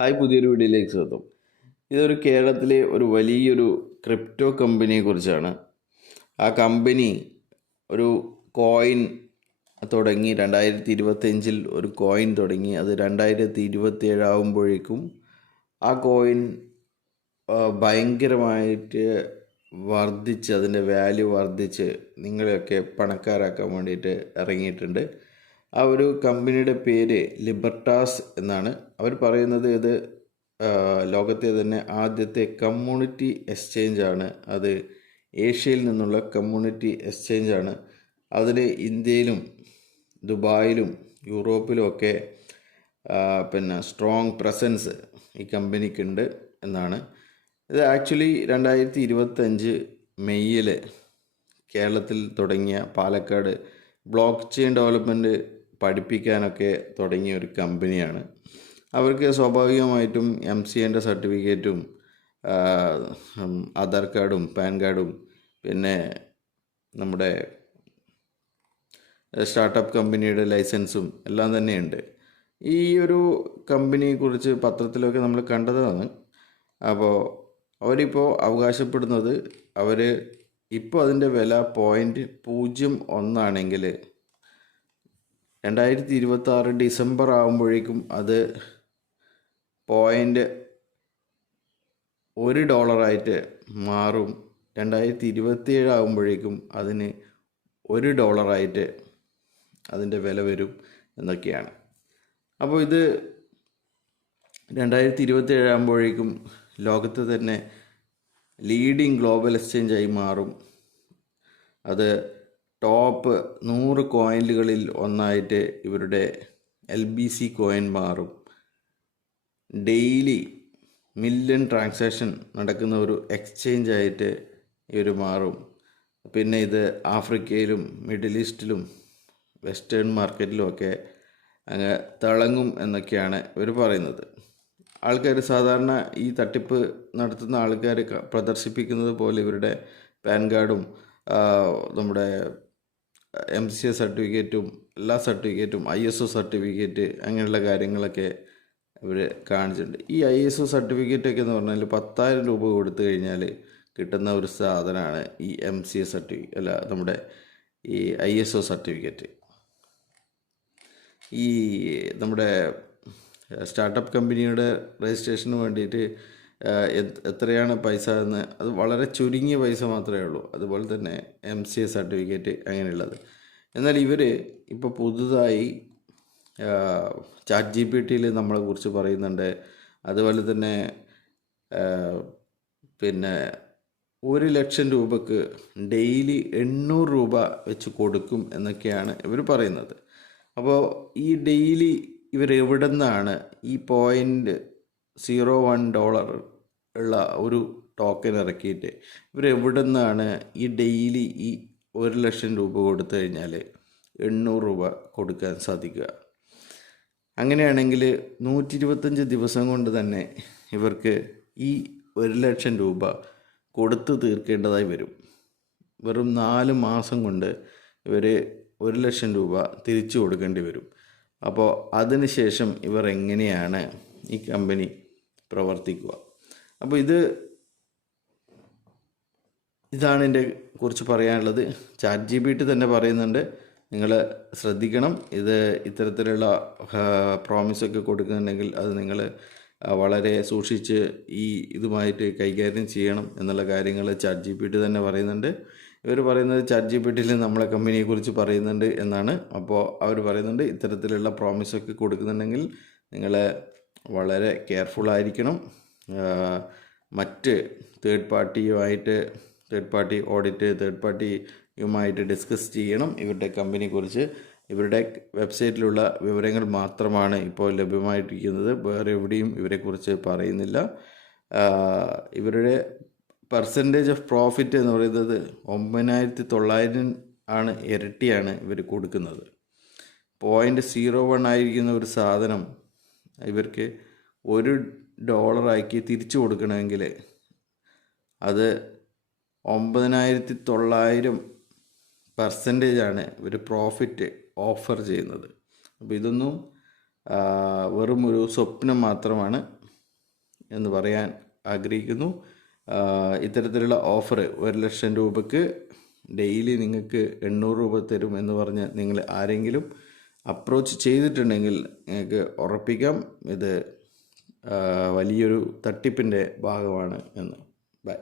Hi, പുതിയൊരു വീഡിയോയിലേക്ക് സ്വാഗതം. ഇതൊരു കേരളത്തിലെ ഒരു വലിയൊരു ക്രിപ്റ്റോ കമ്പനിയെ കുറിച്ചാണ്. ആ കമ്പനി ഒരു കോയിൻ തുടങ്ങി 2025 ഒരു കോയിൻ തുടങ്ങി. അത് 2027 ആകുമ്പോഴേക്കും ആ കോയിൻ ഭയങ്കരമായിട്ട് വർദ്ധിച്ച്, അതിൻ്റെ വാല്യൂ വർദ്ധിച്ച് നിങ്ങളെയൊക്കെ പണക്കാരാക്കാൻ വേണ്ടിയിട്ട് ഇറങ്ങിയിട്ടുണ്ട്. ആ ഒരു കമ്പനിയുടെ പേര് ലിബർട്ടാസ് എന്നാണ്. അവർ പറയുന്നത് ഇത് ലോകത്തെ തന്നെ ആദ്യത്തെ കമ്മ്യൂണിറ്റി എക്സ്ചേഞ്ച് ആണ്. അത് ഏഷ്യയിൽ നിന്നുള്ള കമ്മ്യൂണിറ്റി എക്സ്ചേഞ്ച് ആണ്. അതിൽ ഇന്ത്യയിലും ദുബായിലും യൂറോപ്പിലും ഒക്കെ സ്ട്രോങ് പ്രസൻസ് ഈ കമ്പനിക്കുണ്ട് എന്നാണ്. ഇത് ആക്ച്വലി 2025 മെയ്യിൽ കേരളത്തിൽ തുടങ്ങിയ പാലക്കാട് ബ്ലോക്ക് ചെയിൻ ഡെവലപ്മെൻറ്റ് പഠിപ്പിക്കാനൊക്കെ തുടങ്ങിയ ഒരു കമ്പനിയാണ്. അവർക്ക് സ്വാഭാവികമായിട്ടും MCAൻ്റെ സർട്ടിഫിക്കറ്റും ആധാർ കാർഡും പാൻ കാർഡും പിന്നെ നമ്മുടെ സ്റ്റാർട്ടപ്പ് കമ്പനിയുടെ ലൈസൻസും എല്ലാം തന്നെയുണ്ട്. ഈ ഒരു കമ്പനിയെക്കുറിച്ച് പത്രത്തിലൊക്കെ നമ്മൾ കണ്ടതാണ്. അപ്പോൾ അവരിപ്പോൾ അവകാശപ്പെടുന്നത് ഇപ്പോൾ അതിൻ്റെ വില 0.01 ആണെങ്കിൽ 2026 ഡിസംബർ ആകുമ്പോഴേക്കും അത് $1 മാറും. 2027 ആകുമ്പോഴേക്കും അതിന് $1 അതിൻ്റെ വില വരും എന്നൊക്കെയാണ്. അപ്പോൾ ഇത് 2027 ആകുമ്പോഴേക്കും ലോകത്ത് തന്നെ ലീഡിങ് ഗ്ലോബൽ എക്സ്ചേഞ്ചായി മാറും. അത് ടോപ്പ് 100 കോയിനുകളിൽ ഒന്നായിട്ട് ഇവരുടെ LBC കോയിൻ മാറും. ഡെയിലി മില്യൺ ട്രാൻസാക്ഷൻ നടക്കുന്ന ഒരു എക്സ്ചേഞ്ച് ആയിട്ട് ഇവർ മാറും. പിന്നെ ഇത് ആഫ്രിക്കയിലും മിഡിൽ ഈസ്റ്റിലും വെസ്റ്റേൺ മാർക്കറ്റിലും ഒക്കെ അങ്ങ് തിളങ്ങും എന്നൊക്കെയാണ് ഇവർ പറയുന്നത്. ആൾക്കാർ സാധാരണ ഈ തട്ടിപ്പ് നടത്തുന്ന ആൾക്കാർ പ്രദർശിപ്പിക്കുന്നത് പോലെ ഇവരുടെ പാൻ കാർഡും നമ്മുടെ MCA സർട്ടിഫിക്കറ്റും എല്ലാ സർട്ടിഫിക്കറ്റും ISO സർട്ടിഫിക്കറ്റ് അങ്ങനെയുള്ള കാര്യങ്ങളൊക്കെ ഇവർ കാണിച്ചിട്ടുണ്ട്. ഈ ISO സർട്ടിഫിക്കറ്റൊക്കെ എന്ന് പറഞ്ഞാൽ 10,000 രൂപ കൊടുത്തു കഴിഞ്ഞാൽ കിട്ടുന്ന ഒരു സാധനമാണ് ഈ MCA സർട്ടിഫിക്കറ്റ് നമ്മുടെ ഈ ISO സർട്ടിഫിക്കറ്റ്. ഈ നമ്മുടെ സ്റ്റാർട്ടപ്പ് കമ്പനിയുടെ രജിസ്ട്രേഷന് വേണ്ടിയിട്ട് എത്രയാണ് പൈസ എന്ന്, അത് വളരെ ചുരുങ്ങിയ പൈസ മാത്രമേ ഉള്ളൂ. അതുപോലെ തന്നെ MCA സർട്ടിഫിക്കറ്റ് അങ്ങനെയുള്ളത്. എന്നാൽ ഇവർ ഇപ്പോൾ പുതുതായി ChatGPTയിൽ നമ്മളെ കുറിച്ച് പറയുന്നുണ്ട്. അതുപോലെ തന്നെ 1,00,000 രൂപക്ക് ഡെയിലി 800 രൂപ വെച്ച് കൊടുക്കും എന്നൊക്കെയാണ് ഇവർ പറയുന്നത്. അപ്പോൾ ഈ ഡെയിലി ഇവർ എവിടെ നിന്നാണ് ഈ $0.01 ഉള്ള ഒരു ടോക്കൺ ഇറക്കിയിട്ട് ഇവരെവിടെ നിന്നാണ് ഈ ഡെയിലി ഈ 1,00,000 രൂപ കൊടുത്തു കഴിഞ്ഞാൽ 800 രൂപ കൊടുക്കാൻ സാധിക്കുക? അങ്ങനെയാണെങ്കിൽ 125 ദിവസം കൊണ്ട് തന്നെ ഇവർക്ക് ഈ 1,00,000 രൂപ കൊടുത്തു തീർക്കേണ്ടതായി വരും. വെറും 4 മാസം കൊണ്ട് ഇവർ 1,00,000 രൂപ തിരിച്ചു കൊടുക്കേണ്ടി വരും. അപ്പോൾ അതിനുശേഷം ഇവർ എങ്ങനെയാണ് ഈ കമ്പനി പ്രവർത്തിക്കുക? അപ്പോൾ ഇതാണ് എൻ്റെ കുറിച്ച് പറയാനുള്ളത്. ChatGPT തന്നെ പറയുന്നുണ്ട്, നിങ്ങൾ ശ്രദ്ധിക്കണം. ഇത്തരത്തിലുള്ള പ്രോമിസൊക്കെ കൊടുക്കുന്നുണ്ടെങ്കിൽ അത് നിങ്ങൾ വളരെ സൂക്ഷിച്ച് ഇതുമായിട്ട് കൈകാര്യം ചെയ്യണം എന്നുള്ള കാര്യങ്ങൾ ChatGPT തന്നെ പറയുന്നുണ്ട്. ഇവർ പറയുന്നത് ChatGPTയിൽ നമ്മളെ കമ്പനിയെക്കുറിച്ച് പറയുന്നുണ്ട് എന്നാണ്. അപ്പോൾ അവർ പറയുന്നുണ്ട് ഇത്തരത്തിലുള്ള പ്രോമിസൊക്കെ കൊടുക്കുന്നുണ്ടെങ്കിൽ നിങ്ങൾ വളരെ കെയർഫുള്ളായിരിക്കണം. മറ്റ് തേർഡ് പാർട്ടിയുമായിട്ട് ഡിസ്കസ് ചെയ്യണം ഇവരുടെ കമ്പനിയെക്കുറിച്ച്. ഇവരുടെ വെബ്സൈറ്റിലുള്ള വിവരങ്ങൾ മാത്രമാണ് ഇപ്പോൾ ലഭ്യമായിട്ടിരിക്കുന്നത്. വേറെ എവിടെയും ഇവരെക്കുറിച്ച് പറയുന്നില്ല. ഇവരുടെ പെർസെൻറ്റേജ് ഓഫ് പ്രോഫിറ്റ് എന്ന് പറയുന്നത് 9,900 ആണ്, ഇരട്ടിയാണ് ഇവർ കൊടുക്കുന്നത്. 0.01 ആയിരിക്കുന്ന ഒരു സാധനം ഇവർക്ക് $1 തിരിച്ചു കൊടുക്കണമെങ്കിൽ അത് 9,900% ഇവർ പ്രോഫിറ്റ് ഓഫർ ചെയ്യുന്നത്. അപ്പോൾ ഇതൊന്നും വെറും ഒരു സ്വപ്നം മാത്രമാണ്. എന്ന് പറയാൻ ആഗ്രഹിക്കുന്നു. ഇത്തരത്തിലുള്ള ഓഫർ 1,00,000 രൂപയ്ക്ക് ഡെയിലി നിങ്ങൾക്ക് 800 രൂപ തരും എന്ന് പറഞ്ഞ് നിങ്ങൾ ആരെങ്കിലും അപ്രോച്ച് ചെയ്തിട്ടുണ്ടെങ്കിൽ നിങ്ങൾക്ക് ഉറപ്പിക്കാം ഇത് വലിയൊരു തട്ടിപ്പിൻ്റെ ഭാഗമാണ് എന്ന്. ബൈ.